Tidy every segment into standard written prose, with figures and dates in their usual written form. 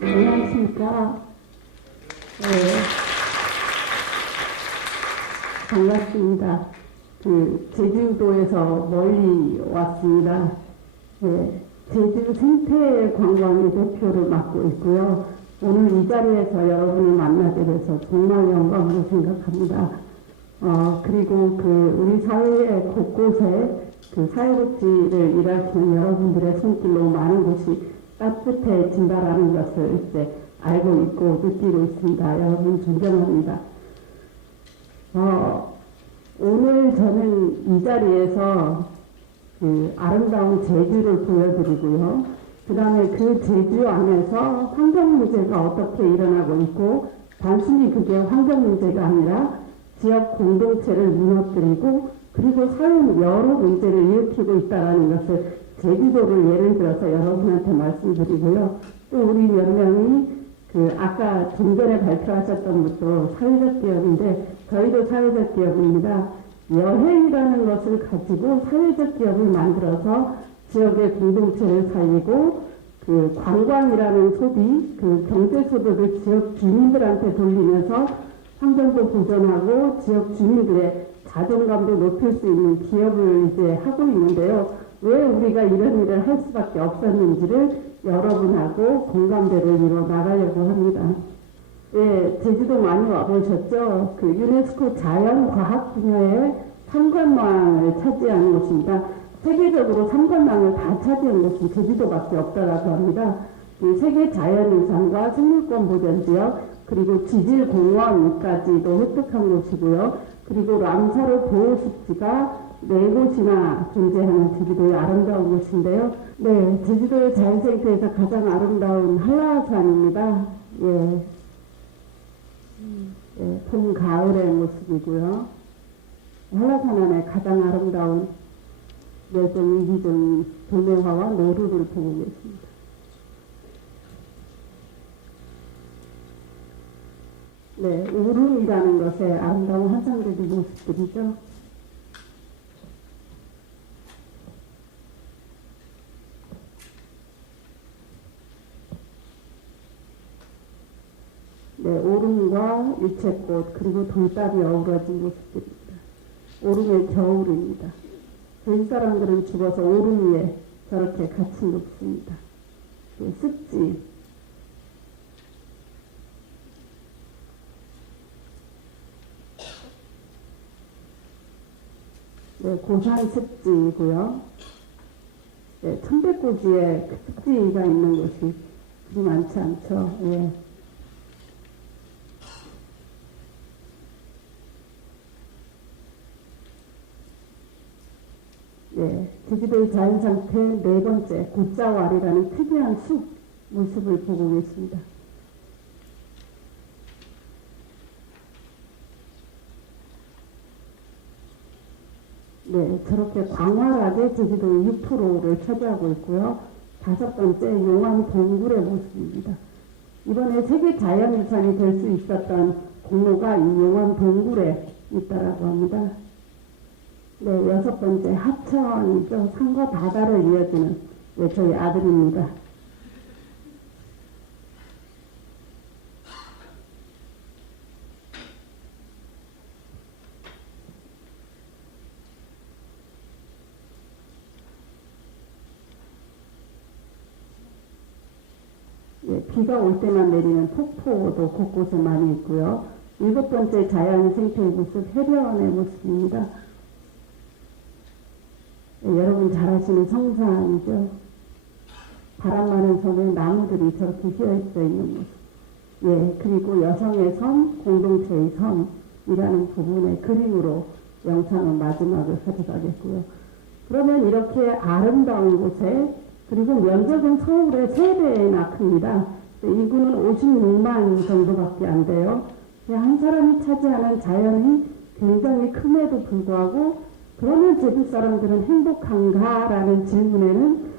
안녕하십니까. 네, 반갑습니다. 제주도에서 멀리 왔습니다. 네, 제주 생태관광의 대표를 맡고 있고요. 오늘 이 자리에서 여러분을 만나게 돼서 정말 영광으로 생각합니다. 그리고 우리 사회 곳곳에 사회복지를 일하시는 여러분들의 손길로 많은 곳이 따뜻해진다라는 것을 이제 알고 있고 느끼고 있습니다. 여러분 존경합니다. 오늘 저는 이 자리에서 아름다운 제주를 보여드리고요. 그 다음에 그 제주 안에서 환경 문제가 어떻게 일어나고 있고, 단순히 그게 환경 문제가 아니라 지역 공동체를 무너뜨리고, 그리고 사회 여러 문제를 일으키고 있다는 것을 제주도를 예를 들어서 여러분한테 말씀드리고요. 또 우리 몇 명이 아까 좀 전에 발표하셨던 것도 사회적 기업인데, 저희도 사회적 기업입니다. 여행이라는 것을 가지고 사회적 기업을 만들어서 지역의 공동체를 살리고, 관광이라는 소비, 경제소득을 지역 주민들한테 돌리면서 환경도 보존하고 지역 주민들의 자존감도 높일 수 있는 기업을 이제 하고 있는데요. 왜 우리가 이런 일을 할 수밖에 없었는지를 여러분하고 공감대를 이뤄 나가려고 합니다. 예, 제주도 많이 와보셨죠? 유네스코 자연과학 분야의 3관왕을 차지하는 곳입니다. 세계적으로 3관왕을 다 차지한 곳은 제주도밖에 없다라고 합니다. 세계 자연유산과 생물권 보전지역, 그리고 지질공원까지도 획득한 곳이고요. 그리고 람사르 보호습지가 4곳이나 존재하는 제주도의 아름다운 곳인데요. 네, 제주도의 자연생태에서 가장 아름다운 한라산입니다. 예. 예, 봄, 가을의 모습이고요. 한라산 안에 가장 아름다운 멸종 위기종 돌매화와 노루를 보고 계십니다. 네, 우름이라는 것의 아름다운 환상적인 모습들이죠. 네, 오름과 유채꽃 그리고 돌담이 어우러진 모습들입니다. 오름의 겨울입니다. 저희 사람들은 죽어서 오름 위에 저렇게 같이 눕습니다. 네, 습지. 네, 고산 습지이고요. 네, 천백고지에 습지가 있는 곳이 많지 않죠. 예. 예, 제주도의 자연상태 4번째 곶자왈이라는 특이한 숲 모습을 보고 계십니다. 네, 저렇게 광활하게 제주도의 6%를 차지하고 있고요. 5번째 용암 동굴의 모습입니다. 이번에 세계 자연유산이 될 수 있었던 공로가 이 용암 동굴에 있다라고 합니다. 네, 6번째 하천이죠. 산과 바다를 이어주는 저희 아들입니다. 예, 비가 올 때만 내리는 폭포도 곳곳에 많이 있고요. 7번째 자연 생태의 모습, 해변의 모습입니다. 예, 여러분 잘 아시는 성산이죠. 바람 많은 섬에 나무들이 저렇게 휘어있어 있는 모습. 예, 그리고 여성의 섬, 공동체의 섬이라는 부분의 그림으로 영상은 마지막을 가져가겠고요. 그러면 이렇게 아름다운 곳에, 그리고 면적은 서울의 3배나 큽니다. 인구는 56만 정도밖에 안 돼요. 한 사람이 차지하는 자연이 굉장히 큼에도 불구하고, 그러면 제주 사람들은 행복한가? 라는 질문에는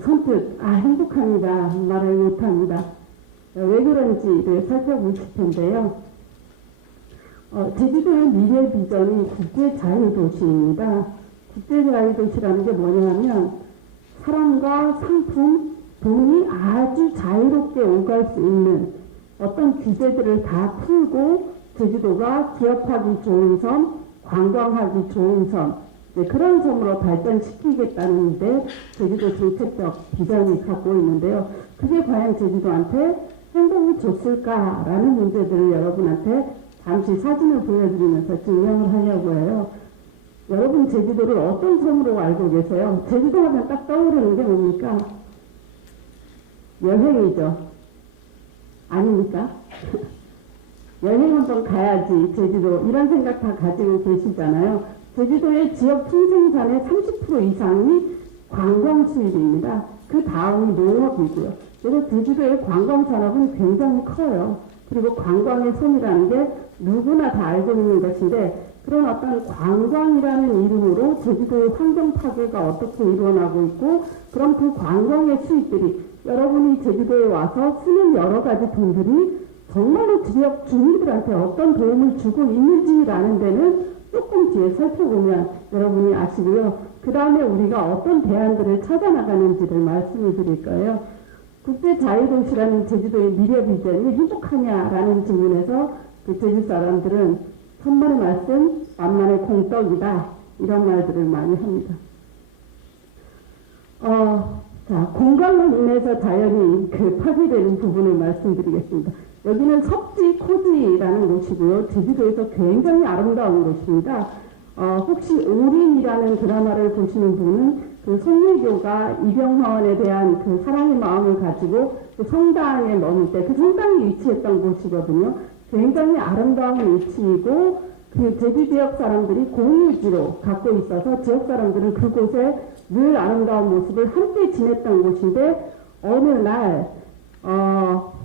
선뜻 행복합니다 말을 못합니다. 왜 그런지를 살펴보실 텐데요. 제주도의 미래 비전이 국제자유도시입니다. 국제자유도시라는 게 뭐냐면 사람과 상품, 돈이 아주 자유롭게 오갈 수 있는 어떤 규제들을 다 풀고 제주도가 기업하기 좋은 섬, 관광하기 좋은 섬, 그런 섬으로 발전시키겠다는데 제주도 정책적 비전이 갖고 있는데요. 그게 과연 제주도한테 행복이 줬을까라는 문제들을 여러분한테 잠시 사진을 보여드리면서 증명을 하려고 해요. 여러분 제주도를 어떤 섬으로 알고 계세요? 제주도 하면 딱 떠오르는 게 뭡니까? 여행이죠. 아닙니까? 여행 한번 가야지 제주도 이런 생각 다 가지고 계시잖아요. 제주도의 지역 총생산의 30% 이상이 관광 수입입니다. 그 다음이 농업이고요. 그래서 제주도의 관광 산업은 굉장히 커요. 그리고 관광의 손이라는 게 누구나 다 알고 있는 것인데 그런 어떤 관광이라는 이름으로 제주도의 환경 파괴가 어떻게 일어나고 있고 그럼 그 관광의 수익들이 여러분이 제주도에 와서 쓰는 여러 가지 돈들이 정말로 지역 주민들한테 어떤 도움을 주고 있는지라는 데는 조금 뒤에 살펴보면 여러분이 아시고요. 그 다음에 우리가 어떤 대안들을 찾아나가는지를 말씀을 드릴 거예요. 국제자유도시라는 제주도의 미래 비전이 행복하냐라는 질문에서 그 제주 사람들은 천만의 말씀, 만만의 공덕이다. 이런 말들을 많이 합니다. 자, 공간로 인해서 자연이 파괴되는 부분을 말씀드리겠습니다. 여기는 섭지코지라는 곳이고요. 제주도에서 굉장히 아름다운 곳입니다. 혹시 오린이라는 드라마를 보시는 분은 그 송혜교가 이병헌에 대한 그 사랑의 마음을 가지고 그 성당에 머물 때 그 성당이 위치했던 곳이거든요. 굉장히 아름다운 위치이고 그 제주 지역 사람들이 공유지로 갖고 있어서 지역 사람들은 그곳에 늘 아름다운 모습을 함께 지냈던 곳인데 어느 날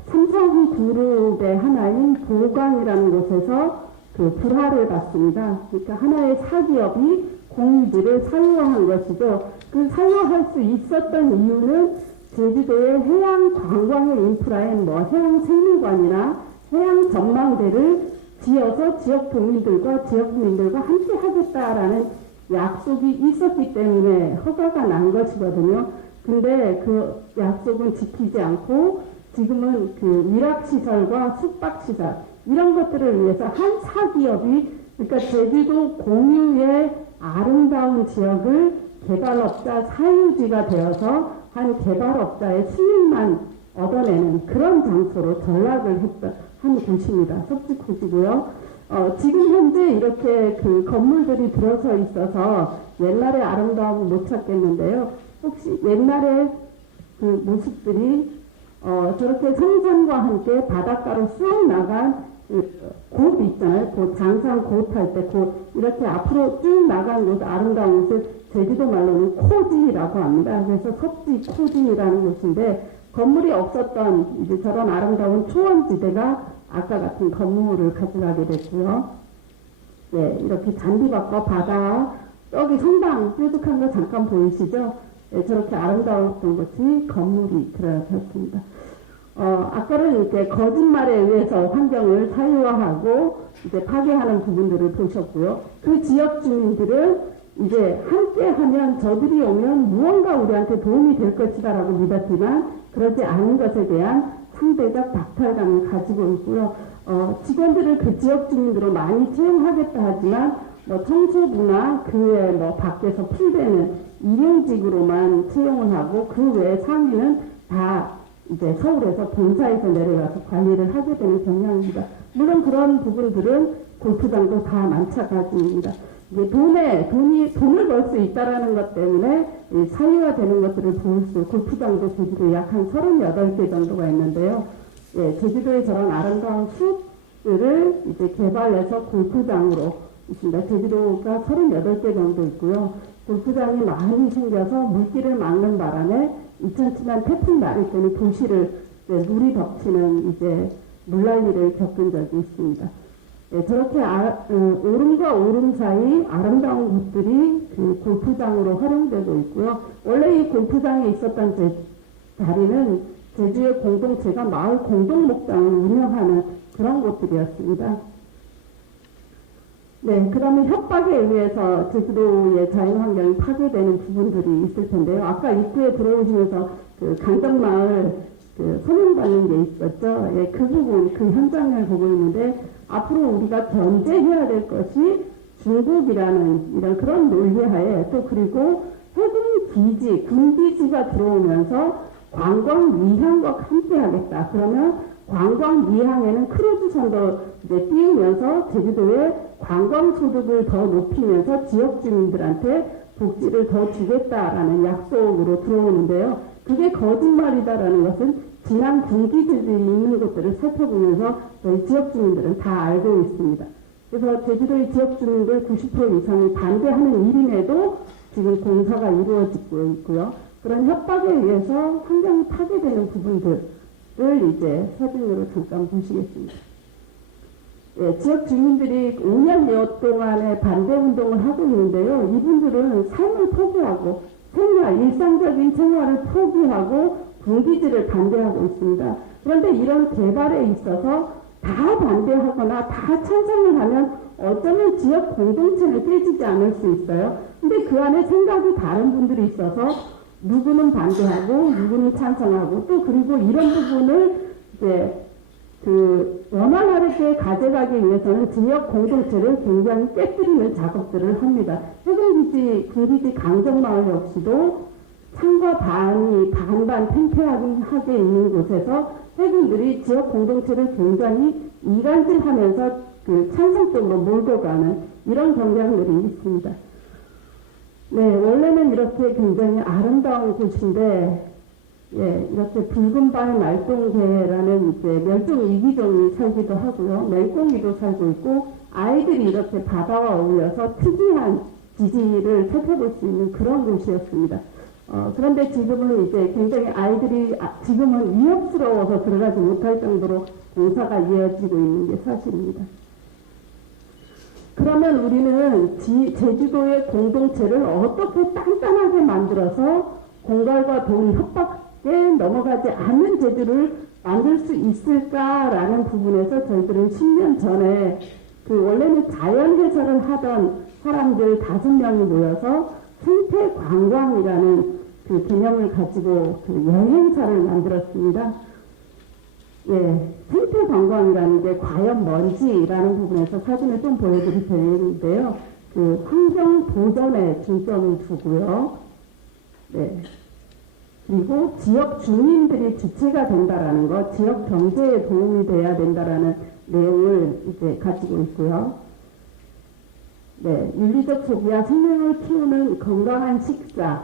삼성 그룹의 하나인 보강이라는 곳에서 그 불화를 받습니다. 그러니까 하나의 사기업이 공유지를 사유화한 것이죠. 그 사유화할 수 있었던 이유는 제주도의 해양 관광의 인프라인 해양 생물관이나 해양 전망대를 지어서 지역 도민들과 지역 주민들과 함께 하겠다라는 약속이 있었기 때문에 허가가 난 것이거든요. 근데 그 약속은 지키지 않고 지금은 그 밀학시설과 숙박시설 이런 것들을 위해서 한 사기업이 그러니까 제주도 공유의 아름다운 지역을 개발업자 사유지가 되어서 한 개발업자의 수익만 얻어내는 그런 장소로 전락을 한 곳입니다. 섭지코지고요. 지금 현재 이렇게 그 건물들이 들어서 있어서 옛날의 아름다움을 못 찾겠는데요. 혹시 옛날의 그 모습들이 저렇게 성산과 함께 바닷가로 쑥 나간 곳 있잖아요. 그 장산 곳 할 때 곳 이렇게 앞으로 쭉 나간 곳 아름다운 곳을 제주도 말로는 코지라고 합니다. 그래서 섭지코지라는 곳인데 건물이 없었던 이제 저런 아름다운 초원지대가 아까 같은 건물을 가져가게 됐고요. 네, 이렇게 잔디밭과 바다 여기 성당 뾰족한 거 잠깐 보이시죠? 네, 저렇게 아름다웠던 것이 건물이 들어갔습니다. 아까는 이렇게 거짓말에 의해서 환경을 사유화하고 이제 파괴하는 부분들을 보셨고요. 그 지역 주민들은 이제 함께 하면 저들이 오면 무언가 우리한테 도움이 될 것이다라고 믿었지만 그렇지 않은 것에 대한 상대적 박탈감을 가지고 있고요. 직원들을 그 지역 주민으로 많이 채용하겠다 하지만 청소부나 그 외에 밖에서 풀되는 일용직으로만 채용을 하고 그 외에 상위는 다 이제 서울에서 본사에서 내려가서 관리를 하게 되는 경향입니다. 물론 그런 부분들은 골프장도 다 만차가지입니다. 이제 돈을 벌 수 있다라는 것 때문에 사유화 되는 것들을 볼 수, 골프장도 제주도에 약 한 38개 정도가 있는데요. 예, 제주도의 저런 아름다운 숲들을 이제 개발해서 골프장으로 있습니다. 제주도가 38개 정도 있고요. 골프장이 많이 생겨서 물길을 막는 바람에 2007년 태풍 날이 때문에 도시를 물이 덮치는 이제 물난리를 겪은 적이 있습니다. 네, 저렇게 오름과 오름 사이 아름다운 곳들이 그 골프장으로 활용되고 있고요. 원래 이 골프장에 있었던 자리는 제주의 공동체가 마을 공동목장을 운영하는 그런 곳들이었습니다. 네, 그러면 협박에 의해서 제주도의 자연환경이 파괴되는 부분들이 있을 텐데요. 아까 입구에 들어오시면서 그 강정마을 그 소명받는 게 있었죠. 예, 그 부분, 그 현장을 보고 있는데 앞으로 우리가 견제해야 될 것이 중국이라는 이런 그런 논리하에 또 그리고 해군 기지, 군기지가 들어오면서 관광 위향과 함께 하겠다. 그러면 관광 위향에는 크루즈선도 이제 띄우면서 제주도의 관광 소득을 더 높이면서 지역 주민들한테 복지를 더 주겠다라는 약속으로 들어오는데요. 그게 거짓말이다라는 것은 지난 군기지들이 있는 곳들을 살펴보면서 저희 지역 주민들은 다 알고 있습니다. 그래서 제주도의 지역 주민들 90% 이상이 반대하는 일임에도 지금 공사가 이루어지고 있고요. 그런 협박에 의해서 환경이 파괴되는 부분들을 이제 사진으로 잠깐 보시겠습니다. 예, 지역 주민들이 5년여 동안의 반대 운동을 하고 있는데요. 이분들은 삶을 포기하고 일상적인 생활을 포기하고 군기지를 반대하고 있습니다. 그런데 이런 개발에 있어서 다 반대하거나 다 찬성을 하면 어쩌면 지역 공동체를 깨지지 않을 수 있어요. 근데 그 안에 생각이 다른 분들이 있어서 누구는 반대하고 누구는 찬성하고 또 그리고 이런 부분을 이제 그 원활하게 가져가기 위해서는 지역 공동체를 굉장히 깨뜨리는 작업들을 합니다. 해군기지, 군기지 강정마을 역시도 창과 반이 반반 팽팽하게 있는 곳에서 해군들이 지역 공동체를 굉장히 이간질하면서 그 찬성 쪽으로 몰고 가는 이런 경향들이 있습니다. 네, 원래는 이렇게 굉장히 아름다운 곳인데, 예, 이렇게 붉은발 말똥개라는 이제 멸종 위기종이 살기도 하고요. 맹꽁이도 살고 있고, 아이들이 이렇게 바다와 어울려서 특이한 지지를 살펴볼 수 있는 그런 곳이었습니다. 그런데 지금은 이제 굉장히 아이들이 지금은 위협스러워서 들어가지 못할 정도로 공사가 이어지고 있는 게 사실입니다. 그러면 우리는 제주도의 공동체를 어떻게 단단하게 만들어서 공갈과 돈 협박에 넘어가지 않는 제주를 만들 수 있을까라는 부분에서 저희들은 10년 전에 그 원래는 자연 해설을 하던 사람들 5명이 모여서 생태 관광이라는 그 개념을 가지고 그 여행사를 만들었습니다. 예, 생태 관광이라는 게 과연 뭔지라는 부분에서 사진을 좀 보여드릴 텐데요. 그 환경 보전에 중점을 두고요. 네. 그리고 지역 주민들이 주체가 된다라는 것, 지역 경제에 도움이 돼야 된다라는 내용을 이제 가지고 있고요. 네, 윤리적 소비와 생명을 키우는 건강한 식사라는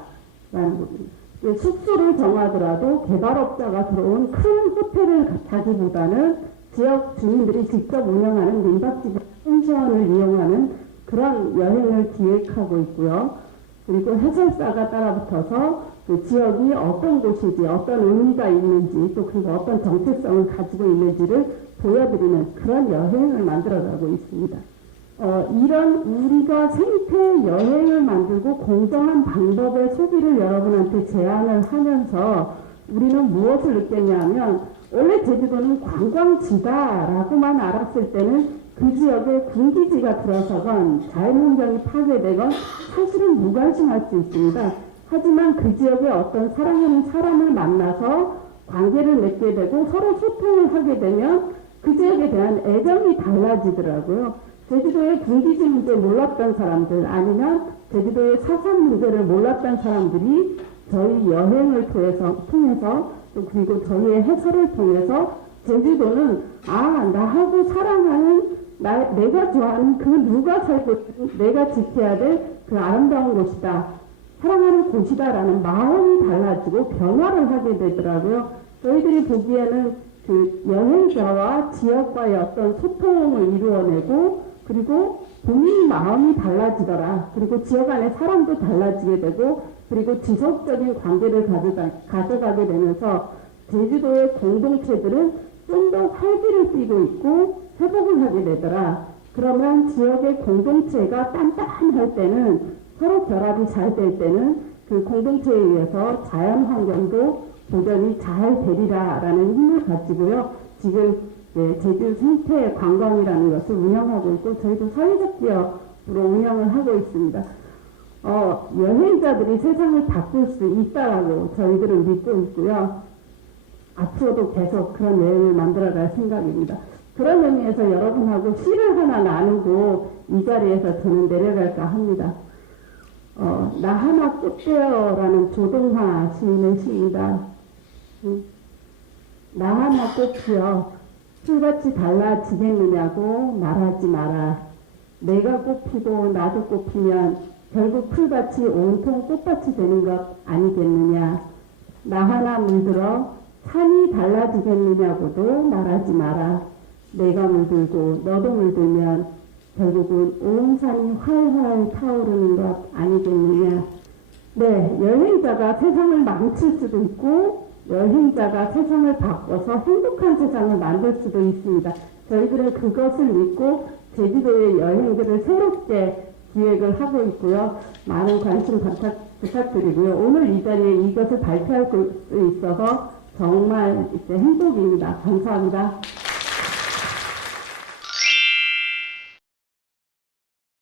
부분. 숙소를 정하더라도 개발업자가 들어온 큰 호텔을 가기보다는 지역 주민들이 직접 운영하는 민박집 펜션을 이용하는 그런 여행을 기획하고 있고요. 그리고 해설사가 따라붙어서 그 지역이 어떤 곳인지, 어떤 의미가 있는지, 또 그리고 어떤 정체성을 가지고 있는지를 보여드리는 그런 여행을 만들어가고 있습니다. 이런 우리가 생태 여행을 만들고 공정한 방법의 소비를 여러분한테 제안을 하면서 우리는 무엇을 느꼈냐면 원래 제주도는 관광지다라고만 알았을 때는 그 지역에 군기지가 들어서건 자연환경이 파괴되건 사실은 무관심할 수 있습니다. 하지만 그 지역에 어떤 사랑하는 사람을 만나서 관계를 맺게 되고 서로 소통을 하게 되면 그 지역에 대한 애정이 달라지더라고요. 제주도의 군기지 문제 몰랐던 사람들 아니면 제주도의 사상 문제를 몰랐던 사람들이 저희 여행을 통해서 또 그리고 저희의 해설을 통해서 제주도는 나하고 사랑하는 내가 좋아하는 그 누가 살고 내가 지켜야 될 그 아름다운 곳이다. 사랑하는 곳이다라는 마음이 달라지고 변화를 하게 되더라고요. 저희들이 보기에는 그 여행자와 지역과의 어떤 소통을 이루어내고 그리고 본인 마음이 달라지더라. 그리고 지역 안에 사람도 달라지게 되고 그리고 지속적인 관계를 가져가게 되면서 제주도의 공동체들은 좀 더 활기를 띠고 있고 회복을 하게 되더라. 그러면 지역의 공동체가 단단할 때는 서로 결합이 잘 될 때는 그 공동체에 의해서 자연환경도 보전이 잘 되리라라는 힘을 가지고요. 지금 제주 생태 관광이라는 것을 운영하고 있고 저희도 사회적 기업으로 운영을 하고 있습니다. 여행자들이 세상을 바꿀 수 있다라고 저희들은 믿고 있고요. 앞으로도 계속 그런 여행을 만들어갈 생각입니다. 그런 의미에서 여러분하고 시를 하나 나누고 이 자리에서 저는 내려갈까 합니다. 나 하나 꽃되어라는 조동화 시인의 시입니다. 나 하나 꽃이여 풀밭이 달라지겠느냐고 말하지 마라. 내가 꽃피고 나도 꽃피면 결국 풀밭이 온통 꽃밭이 되는 것 아니겠느냐. 나 하나 물들어 산이 달라지겠느냐고도 말하지 마라. 내가 물들고 너도 물들면 결국은 온 산이 활활 타오르는 것 아니겠느냐. 네, 여행자가 세상을 망칠 수도 있고 여행자가 세상을 바꿔서 행복한 세상을 만들 수도 있습니다. 저희들은 그것을 믿고 제주도의 여행들을 새롭게 기획을 하고 있고요. 많은 관심 부탁드리고요. 오늘 이 자리에 이것을 발표할 수 있어서 정말 행복입니다. 감사합니다.